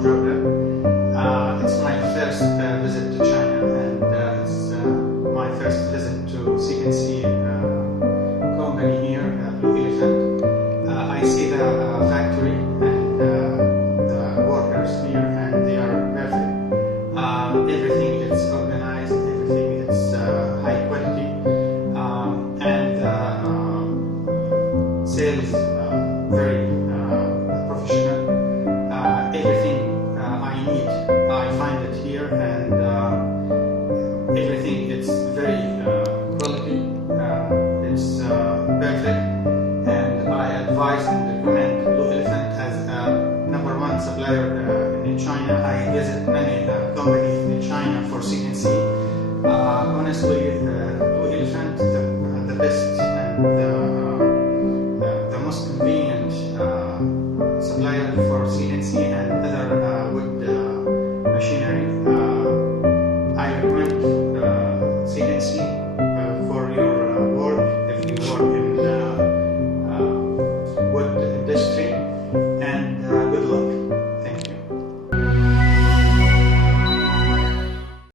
from Georgia. It's my first visit to China, and it's my first visit to CNC company here, Blue Elephant. I see the factory and the workers here, and they are perfect. Everything is organized, everything is high quality, and sales very professional. Everything I need, I find it here, and everything is very quality. It's perfect, and I advise and recommend Blue Elephant as #1 supplier in China. I visit many companies in China for CNC. Honestly, Blue Elephant the best and the most convenient supplier for CNC and other wood machinery. I recommend CNC.